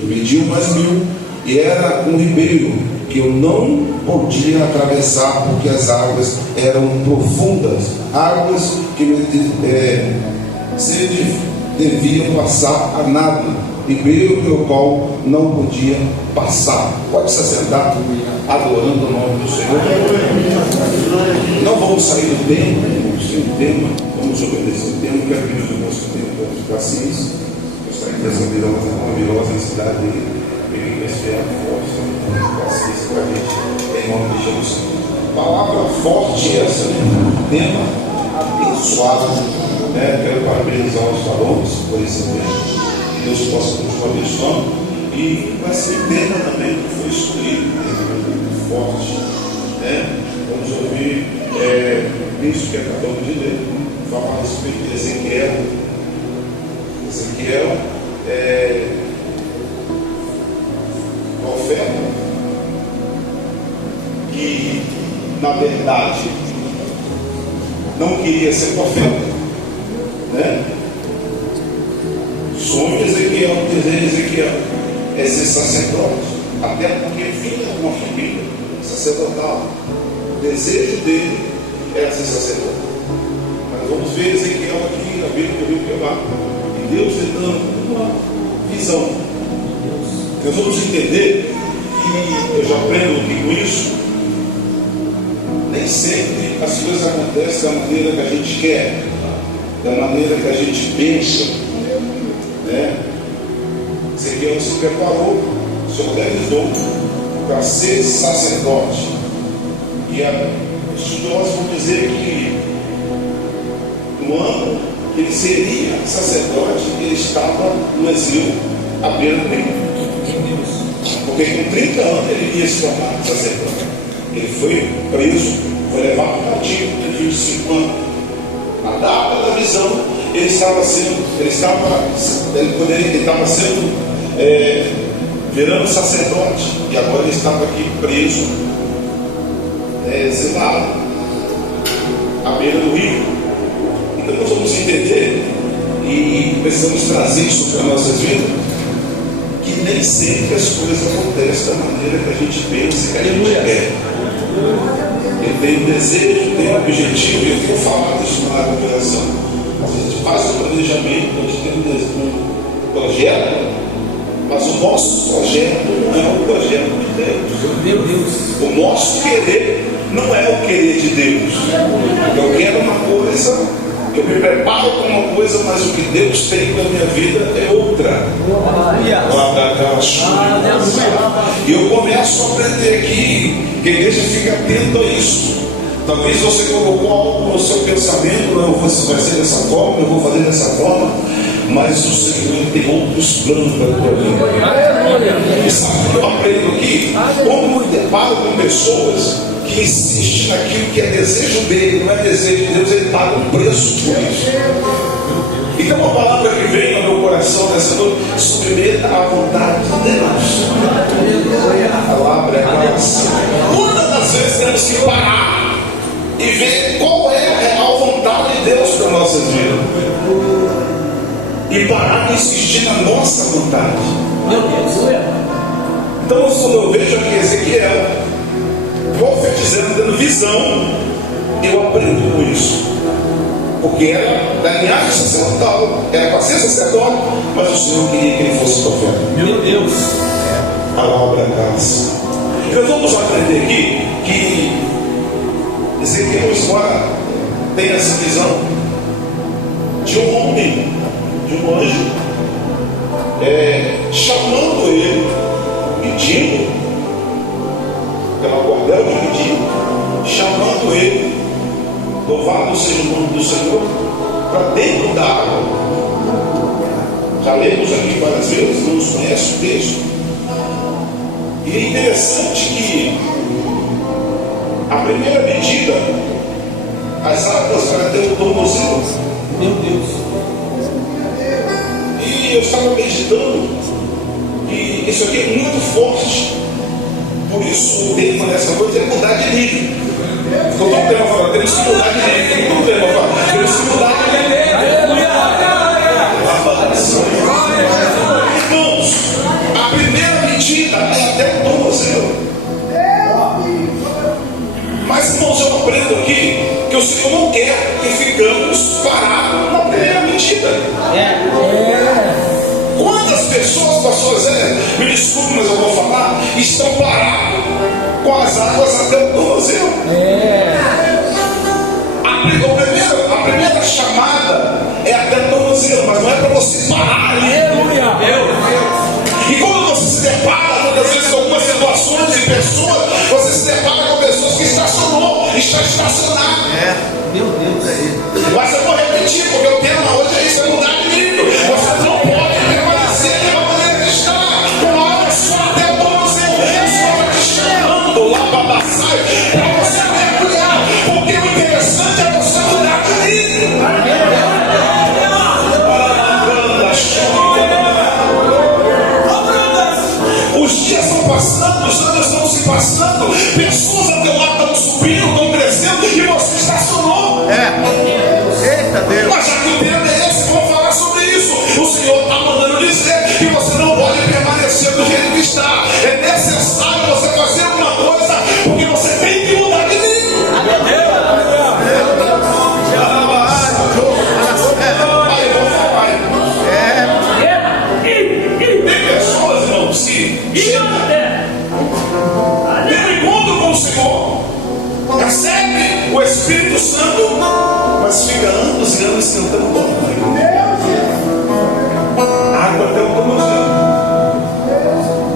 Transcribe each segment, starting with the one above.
Eu medi mais 1000 e era um ribeiro que eu não podia atravessar porque as águas eram profundas, águas que deviam passar a nado, ribeiro pelo qual não podia passar. Pode se assentar adorando o nome do Senhor. Não vamos sair do tempo, sem o tema, vamos obedecer o tema. Quero pedir ao nosso tempo de paciência. Gostaria dessa maravilhosa cidade dele. Ele espera força, paciência para a gente, em nome de Jesus. Palavra forte essa, né? Tema abençoado, né? Quero parabenizar os valores por esse tempo. Que Deus possa continuar abençoando. E vai ser tema também que foi escolhido, muito forte, né? Vamos ouvir isso que acabamos de ler, falar a respeito de Ezequiel. Ezequiel profeta que na verdade não queria ser profeta, né? O sonho de Ezequiel, o desejo de Ezequiel é ser sacerdote, até porque vinha uma família sacerdotal. O desejo dele era ser sacerdote. Mas vamos ver Ezequiel aqui na beira do rio Quebar, e Deus lhe dando uma visão. Nós vamos entender, e eu já aprendo aqui com isso, nem sempre as coisas acontecem da maneira que a gente quer, da maneira que a gente pensa, né? Ezequiel se preparou, se organizou para ser sacerdote. E os estudiosos vão dizer que no ano que ele seria sacerdote, ele estava no exílio à beira do rio. Porque com 30 anos ele iria se tornar sacerdote. Ele foi preso, foi levado para cativo de 25 anos. Na data da visão, ele estava virando sacerdote, e agora ele estava aqui preso, exilado, à beira do rio. Então nós vamos entender, e precisamos trazer isso para as nossas vidas, que nem sempre as coisas acontecem da maneira que a gente pensa, que a gente quer. Ele tem um desejo, tem um objetivo, e eu tenho falado isso na congregação. A gente faz um planejamento, a gente tem um projeto, mas o nosso projeto não é o projeto de Deus. Meu Deus. O nosso querer não é o querer de Deus. Eu quero uma coisa, eu me preparo para uma coisa, mas o que Deus tem para a minha vida é outra. E eu começo a aprender aqui, que a igreja fica atento a isso. Talvez você colocou algo no seu pensamento, não, vai ser dessa forma, eu vou fazer dessa forma, mas o Senhor tem outros planos para a tua vida. E sabe o que eu aprendo aqui? Como eu me deparo com pessoas que insistem naquilo que é desejo dele, não é desejo de Deus, ele paga um preço por isso. Então uma palavra que vem no meu coração nessa noite: submeta à vontade de Deus. A palavra é graça. Muitas das vezes temos que parar e ver qual é a real vontade de Deus para nossas vidas, e parar de insistir na nossa vontade. Meu Deus. Então quando eu vejo aqui Ezequiel profetizando, dando visão, eu aprendo com isso, porque era da linhagem sacerdotal, era para ser sacerdote, mas o Senhor queria que ele fosse profeta. Meu Deus. Palavra é graça. E nós vamos aprender aqui que Ezequiel agora tem essa visão de um homem, de um anjo, chamando ele, pedindo, pela cordel de pedido, chamando ele, louvado seja o nome do Senhor, para dentro da água. Já lemos aqui várias vezes, não nos conhece o texto. E é interessante que a primeira medida, as águas para ter um tornozelo. Meu Deus. E eu estava meditando que isso aqui é muito forte. Por isso o tema dessa noite é mudar de nível. Ficou todo o tema falando, temos que mudar de nível. Ficou todo o tema falando, temos que mudar de nível. Irmãos, a primeira medida é até o tornozelo. Mas, irmãos, eu aprendo aqui que o Senhor não quer que ficamos parados na primeira medida. Quantas pessoas, pastor Zé, me desculpe, mas eu vou falar, estão parados com as águas até o tornozelo? A primeira chamada é até o tornozelo, mas não é para você parar ali. E quando você se depara, muitas vezes, com algumas situações e pessoas, você se depara com pessoas que está estacionado. Meu Deus. Mas eu vou repetir, porque o tema hoje é isso, é mudar de nível. Você não pode permanecer de uma maneira que está, uma hora só até o tornozelo. O Senhor vai te chamando lá para passar, para você mergulhar, porque o interessante é você mudar de nível. Os dias estão passando, os anos estão se passando, pessoas ao teu lado estão subindo, estão crescendo e você estacionou. Eita Deus. Mas já que o tema é esse, vamos falar sobre isso. O Senhor está mandando dizer que você não pode permanecer do jeito que está. É necessário você fazer alguma coisa, porque você tem que mudar de nível. Aí eu vou falar. Tem pessoas, irmãos, que tem um encontro com o Senhor, recebe o Espírito Santo, mas fica anos e anos cantando banho. Água até o tornozelo.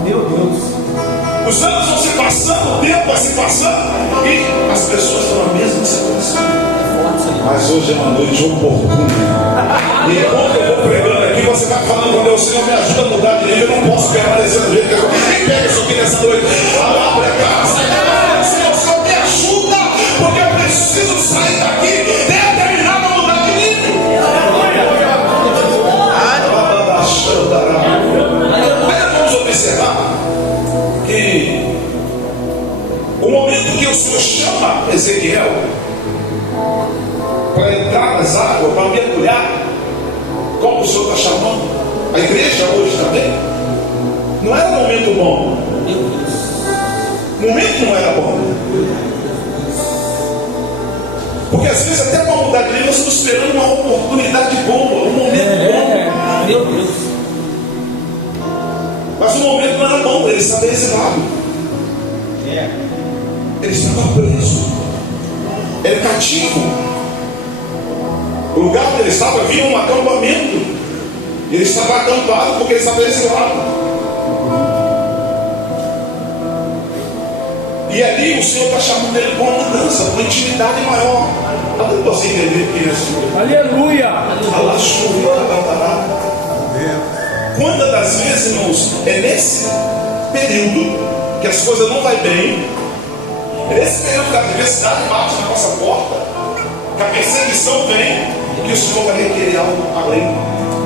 Meu Deus. Os anos vão se passando, o tempo vai se passando e as pessoas estão na mesma situação. Mas hoje é uma noite oportuna. E enquanto eu vou pregando aqui, você vai falando com Deus: Senhor, me ajuda a mudar de nível. Eu não posso permanecer do jeito que eu estou. Quem pega isso aqui nessa noite? Senhor, me ajuda, porque eu preciso sair daqui determinado a mudar de nível. Aí vamos observar que o momento que o Senhor chama Ezequiel para entrar nas águas, para mergulhar, como o Senhor está chamando a igreja hoje também, não era um momento bom. O momento não era bom. Porque às vezes até para mudar de nível nós estamos esperando uma oportunidade boa, um momento bom. Meu Deus. Mas o momento não era bom, ele estava exilado. Ele estava preso. Ele cativo. O lugar onde ele estava havia um acampamento. Ele estava acampado porque ele estava exilado. E ali o Senhor está chamando ele para uma mudança, para uma intimidade maior. Até você entender aqui nessa noite. Aleluia. Quantas das vezes, irmãos, é nesse período que as coisas não vão bem, é nesse período que a adversidade bate na nossa porta, que a perseguição vem, e que o Senhor vai requerer algo além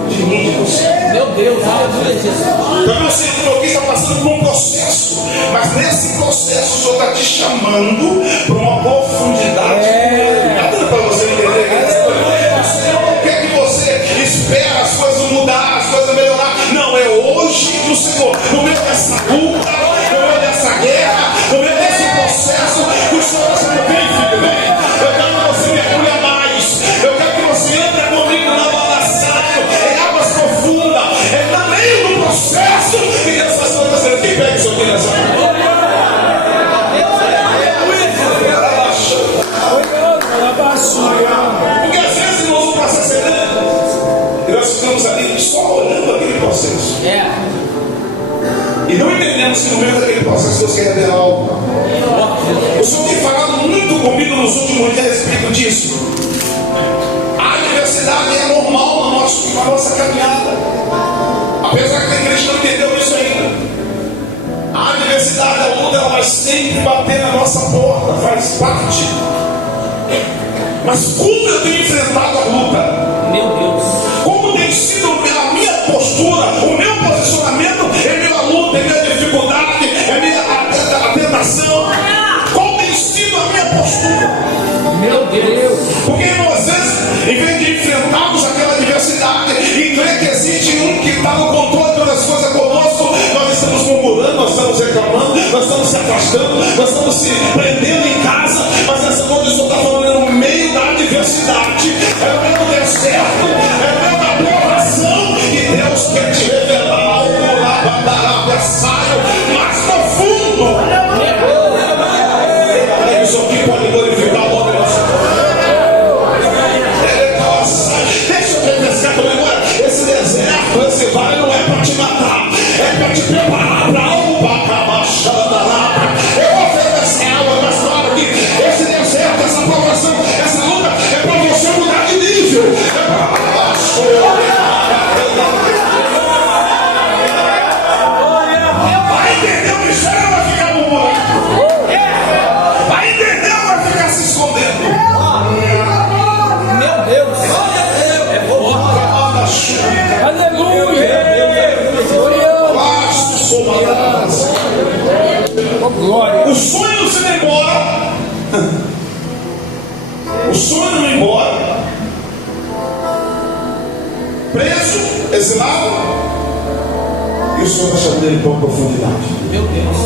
de mim, de você. Meu Deus, aleluia, Jesus. Então, você aqui está passando por um processo, mas nesse processo o Senhor está te chamando para uma profundidade. Está dando para você entender que o Senhor não quer que você espere as coisas mudar, as coisas melhorar. Não, é hoje que o Senhor, no meio dessa luta, no meio dessa guerra, no meio desse processo, o Senhor está dizendo: vem, filho, vem. Eu quero que você mergulhe mais. Eu quero que você ande comigo na balançada, em águas profundas. É no meio do processo que Deus está fazendo. Quem pega isso aqui nessa noite? Porque às vezes nós vamos passar semana e nós ficamos ali só olhando aquele processo. E não entendemos que no meio daquele processo Deus quer revelar algo. O Senhor tem falado muito comigo nos últimos dias a respeito disso. A adversidade é normal na nossa caminhada. Apesar que a igreja não entendeu isso ainda. A adversidade, a luta, ela vai sempre bater na nossa porta, faz parte. Mas como eu tenho enfrentado a luta? Meu Deus. Como tem sido a minha postura, o meu posicionamento em meio à luta, em meio à dificuldade, em meio à tentação? Qual tem sido a minha postura? Meu Deus. Porque às vezes, em vez de enfrentarmos aquela adversidade e crer que existe um que está no controle das coisas conosco, nós estamos nós estamos se afastando, nós estamos se prendendo em casa, mas essa noite o Senhor está falando é no meio da adversidade, é no meio do deserto, é no meio da provação, e Deus quer te revelar algo lá, mais profundo. Isso aqui pode glorificar o nome do nosso Deus. Deixa eu refrescar também agora. Esse deserto, esse vale não é para te matar, é para te preparar para algo para eu vou oferecer água nessa hora aqui. Esse deserto, essa provação, essa luta é para você mudar de nível. É para vai entender o mistério, vai ficar no buraco. Vai entender, vai ficar se escondendo. Meu Deus. É forte. Aleluia. Glória. O sonho se vai embora. O sonho não vai embora. Preso, exilado. E o Senhor está chamando ele para uma profundidade. Meu Deus.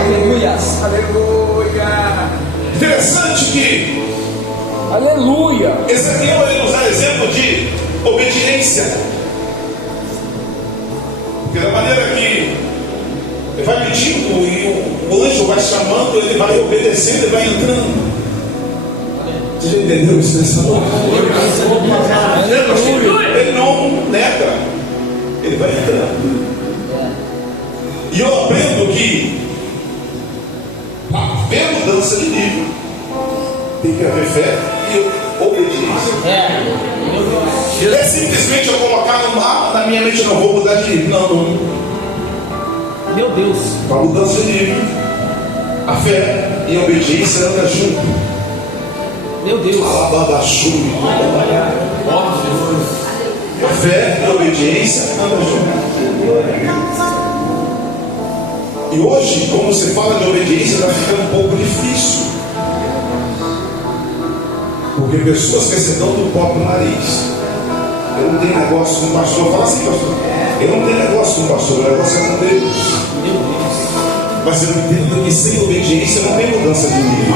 Aleluia. Aleluia. Interessante que Aleluia. Ezequiel ele nos dá exemplo de obediência. Porque da maneira que ele vai pedindo e o anjo vai chamando, ele vai obedecendo, ele vai entrando. Você já entendeu isso nessa noite? Ele não nega, ele vai entrando. E eu aprendo que para haver mudança de nível tem que haver fé e obediência. Não é simplesmente eu colocar na minha mente, não vou mudar de nível. Não. Meu Deus. Para mudança de nível, a fé e a obediência andam junto. Meu Deus. A fé e a obediência andam junto. E hoje, como você fala de obediência, está ficando um pouco difícil. Porque pessoas que se dão do próprio nariz. Eu não tenho negócio com o pastor. Fala assim, pastor. Eu não tenho negócio com o pastor, o negócio é com Deus. Mas eu entendo que sem obediência não tem mudança de nível.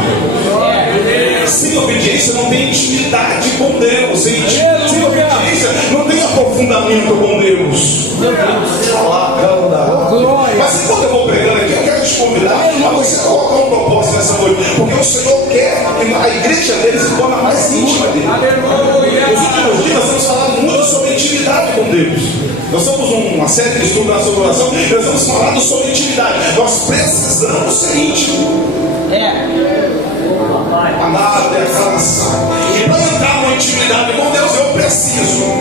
Sem obediência não tem intimidade com Deus. Sem obediência não tem aprofundamento com Deus. Mas enquanto eu vou pregando aqui, eu quero te convidar a você colocar um propósito nessa noite. Porque o Senhor quer que a igreja dele se torne mais íntima dele. Nos últimos dias nós estamos falando muito sobre intimidade com Deus. Nós estamos numa série de estudos na sua oração. Nós estamos falando sobre intimidade. Nós precisamos ser íntimos. Amado é aquela sala. E para entrar numa intimidade com Deus, eu preciso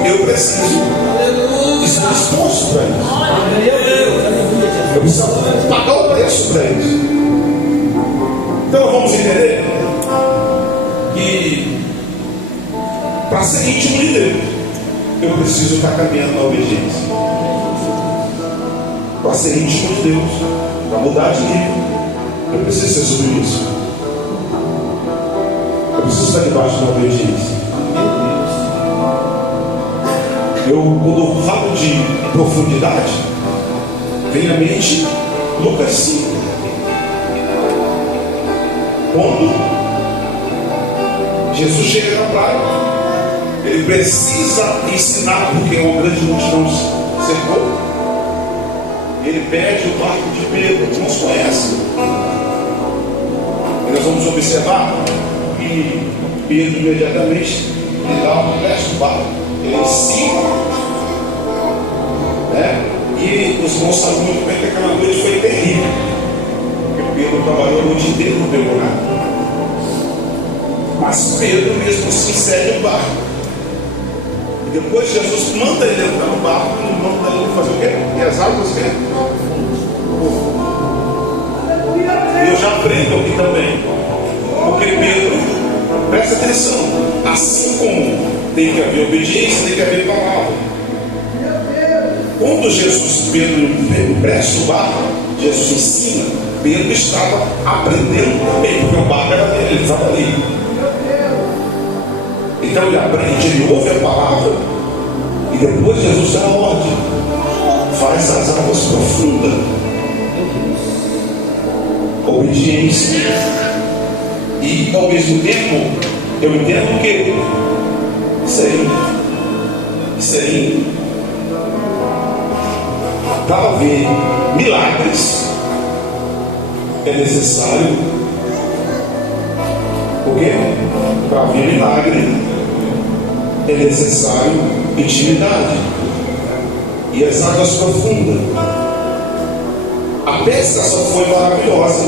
estar disposto para isso. Eu preciso pagar o preço para isso. Então vamos entender que para ser íntimo de Deus, eu preciso estar caminhando na obediência. Para ser íntimo de Deus, para mudar de nível, eu preciso ser submisso. Eu preciso estar debaixo da obediência. Quando eu falo de profundidade, vem à mente Lucas 5. Quando Jesus chega na praia, ele precisa ensinar, porque uma grande multidão cercou. Ele pede o barco de Pedro, que nos conhece. E nós vamos observar que Pedro imediatamente ele dá uma flecha do barco, ele ensina, né? E os irmãos sabem muito bem que aquela noite foi terrível, porque Pedro trabalhou a noite inteira no pegorado. Mas Pedro mesmo se insere no barco. E depois Jesus manda ele entrar no barco e manda ele fazer o quê? E as águas o quê? Eu já aprendo aqui também, porque Pedro, presta atenção, assim como tem que haver obediência, tem que haver palavra. Quando Pedro presta o barco, Jesus ensina, Pedro estava aprendendo também, porque o barco era dele, ele estava ali. Então ele aprende, ele ouve a palavra, e depois Jesus dá a ordem, faz as águas profundas. Obediência. E ao mesmo tempo, eu entendo que isso aí, para haver milagres, é necessário. O quê? Para haver milagre, é necessário intimidade. E as águas profundas. A pesca só foi maravilhosa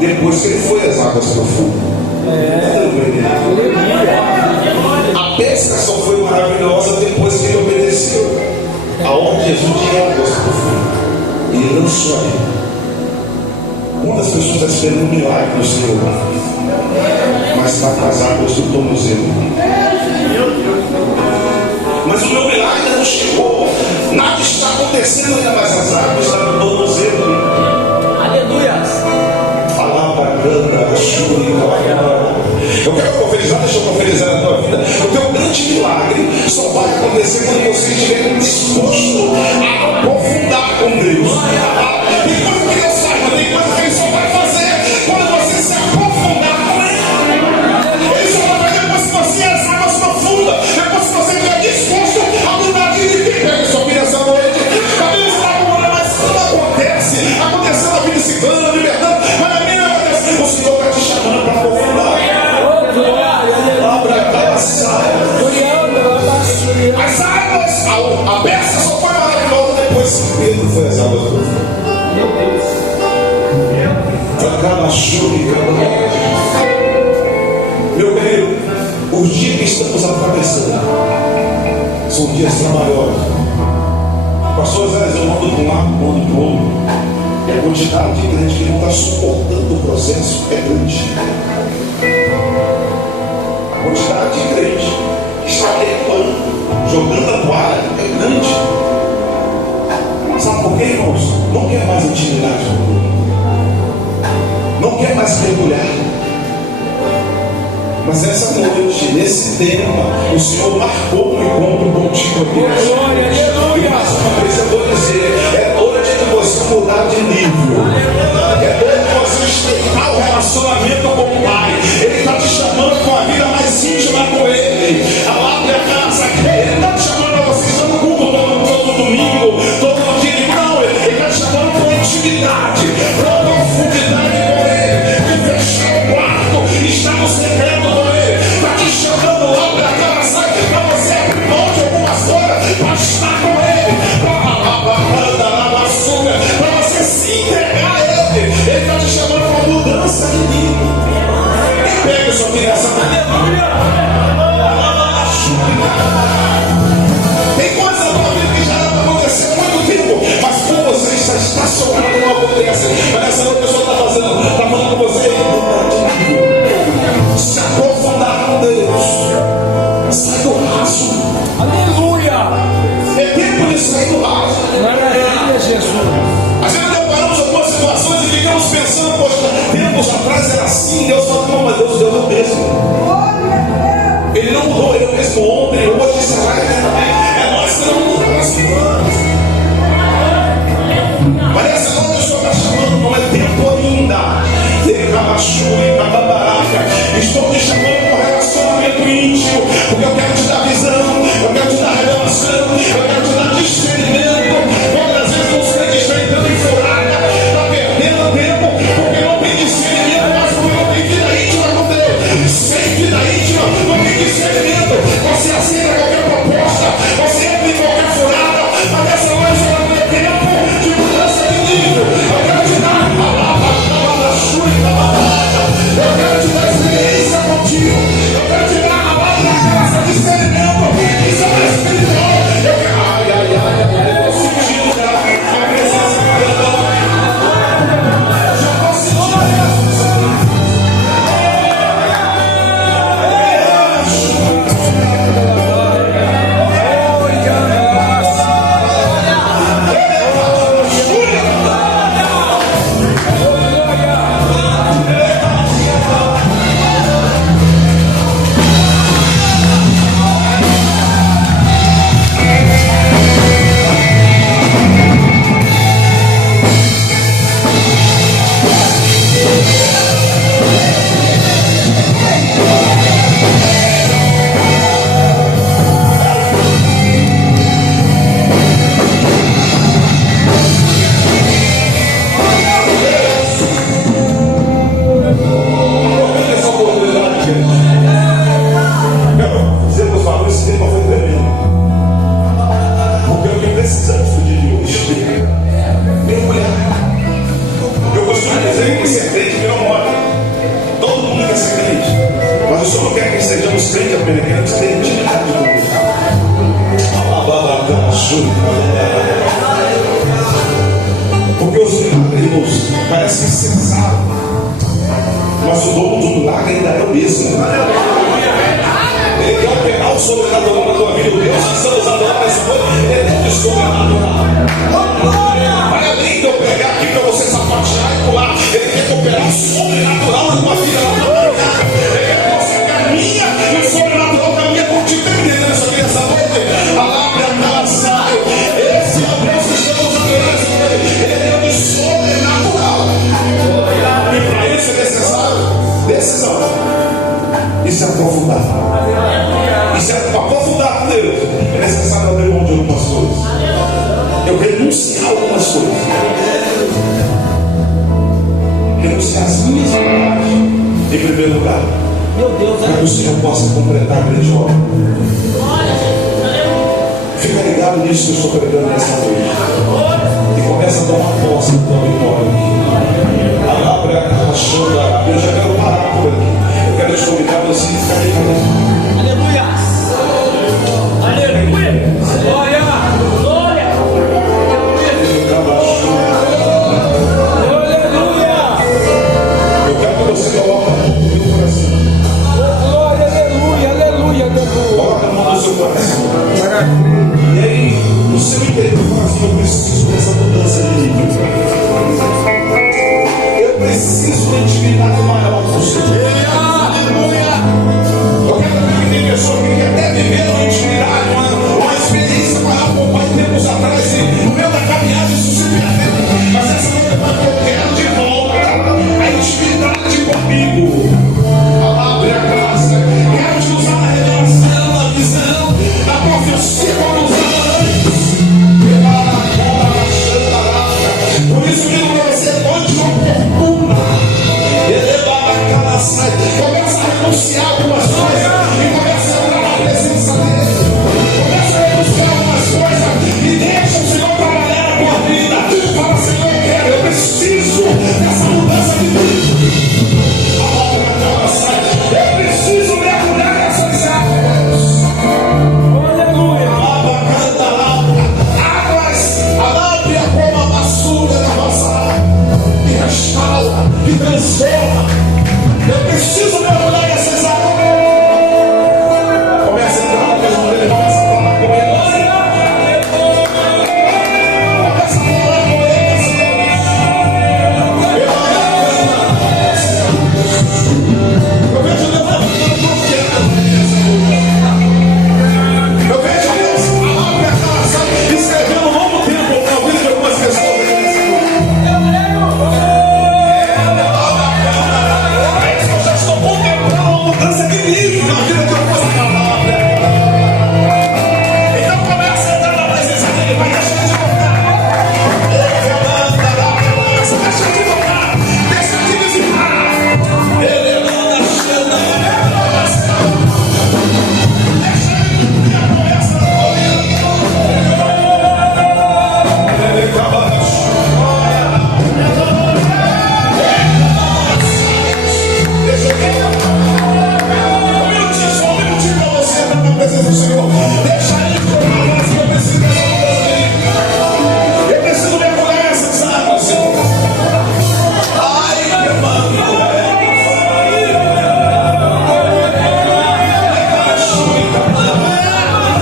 depois que ele foi às águas profundas. A pesca só foi maravilhosa depois que ele obedeceu aonde Jesus tinha águas profundas. Ele lançou ali. Quantas pessoas estão esperando um milagre do Senhor, mas está com as águas do tornozelo? Mas o meu milagre não chegou, nada está acontecendo ainda, mas as águas estão no tornozelo. Aleluia. Eu quero profetizar, deixa eu profetizar na tua vida. O teu grande milagre só vai acontecer quando você estiver disposto a aprofundar com Deus. Tem coisa que Deus faz, mas tem coisa que Ele só vai fazer quando você se aprofundar com Ele. Ele só vai fazer depois que você as águas profundas, depois que você estiver disposto a mudar de vida. Pega sua vida essa noite. Talvez você está acumulando, mas tudo acontece. Aconteceu na vida ciclana, libertando, mas a minha acontece. O Senhor está te chamando para aprofundar. As águas, a pesca só foi maravilhosa depois que Pedro foi às águas profundas. Meu Deus. Meu querido, os dias que estamos atravessando são dias trabalhosos. Pastor Zé, eu mando para um lado, mando para o outro. E a quantidade de crente que não está suportando o processo é grande. A quantidade de crente que está queimando, jogando a toalha é grande. Sabe por quê, irmãos? Não quer mais intimidade, não quer mais mergulhar. Mas essa noite, nesse tema, o Senhor marcou um encontro contigo aqui. E mais uma vez eu vou dizer, é noite de você mudar de nível. É noite de você estreitar o relacionamento com o Pai. Ele está te chamando com a vida mais íntima com Ele. A palavra é casa. Ele está te chamando para você estar no culto todo domingo, todo dia. Não, Ele está te chamando para intimidade, para profundidade com Ele. De fechar o quarto, estar no secreto com Ele. Está te chamando lá para casa, para você abrir mão de algumas coisas, para estar com Ele, para você se entregar a Ele. Ele está te chamando para mudança de nível. Pega isso aqui nessa manhã. Tem coisa na tua vida que já era para acontecer há muito tempo, mas por você está estacionado, não acontece. Mas essa outra pessoa está fazendo, está falando com você. Se aprofundar com Deus. Sai do raso. Aleluia. É tempo de sair do raso. Maravilha, Jesus. Às vezes deparamos com algumas situações e ficamos pensando, poxa, tempos atrás era assim. Deus falou, não, mas Deus é o mesmo. Ele não mudou, Ele é o mesmo ontem, hoje e será. É nós que não mudamos. Mas essa noite o Senhor está chamando, não é tempo ainda. Estou te chamando para um relacionamento íntimo, porque eu quero te dar visão, eu quero te dar revelação, eu quero te dar discernimento. Quantas vezes os crentes estão entrando em furada, está perdendo tempo, porque não tem discernimento, mas porque não tem vida íntima com Deus. Sem vida íntima, não tem discernimento. Você aceita qualquer proposta, precisamos do dia de hoje. Mergulhar. Eu costumo dizer que ser crente virou moda. Todo mundo quer ser crente. Mas o Senhor não quer que sejamos crentes apenas, queremos ter intimidade com Ele. Porque os milagres parecem sensatos, mas o dono do milagre ainda é o mesmo. Ele quer operar o sobrenatural na tua vida. O Deus que estamos adorando nessa noite, Ele é o sobrenatural. Vai além de eu pregar aqui para você sapatear e pular. Ele quer operar o sobrenatural na tua vida, na tua caminhada. Ele quer que você caminha e o sobrenatural caminha contigo. Está entendendo isso aqui nessa noite? Palavra não sai. Esse é o Deus que estamos adorando nessa noite. Ele é o sobrenatural. E para isso é necessário decisão. Isso é aprofundar. Isso é aprofundar com Deus. É necessário abrir mão de algumas coisas. Eu renunciar a algumas coisas. Renunciar as minhas vontades. Em primeiro lugar. Meu Deus, para que o Senhor possa completar a grande obra. Fica ligado nisso que eu estou pregando nessa noite. E começa a tomar posse da tua vitória. A lábia achando a lábia. Eu já quero parar por aqui. Eu quero te convidar a você ficar ligado. aleluia. Aleluia. Glória. Glória. Aleluia. Eu quero que você coloque a mão no meu coração. Glória, aleluia, aleluia, aleluia. Coloque a mão no seu coração. E aí, no seu interior, fala assim: eu preciso dessa mudança de nível. Eu preciso de intimidade maior com o Senhor. Eu quero ver que tem pessoa que quer até viver uma intimidade, uma experiência maior com o Pai tempos atrás. E no meio da caminhada isso se perde. Mas essa noite eu quero de volta a intimidade comigo. Abre a graça. Quero te usar na revelação, na visão, na profecia como os anjos. Por isso que você pode não oportuna. Começa a renunciar algumas coisas e começa a entrar na presença dele. Começa a renunciar algumas coisas e deixa o Senhor trabalhar na tua vida. Fala: Senhor, eu preciso dessa mudança de vida. Eu preciso mergulhar nessas águas. Aleluia. Águas, a lábia como a vassoura da vossa que restaura, que transforma. Eu preciso mergulhar nessas águas. Começa a entrar na mesma dele, começa a falar com ele. Começa a falar com ele. Eu vejo Deus eu vejo Deus escrevendo um novo tempo na vida de algumas pessoas. Mudança de nível na vida de algumas palavras. Então começa a entrar na presença dele. Vai deixar de tocar. Deixa de tocar. Deixa de visitar. Ele manda chama. Deixa ele cumprir a promessa da tua vida. Ele acaba da chuva. Deixa eu na presença do Senhor, deixa ele tomar a voz que eu preciso dessa mudança. Eu preciso mergulhar nessas águas, Senhor. Ai, meu mano.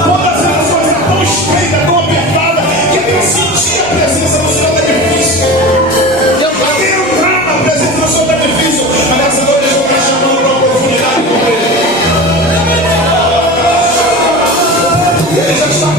Quando as relações eram tão estreitas, tão apertadas, que eu senti a presença do Senhor da difícil. Eu entrar na presença do Senhor da difícil, mas nessa noite eu estou chamando para a profundidade com ele. Ele já está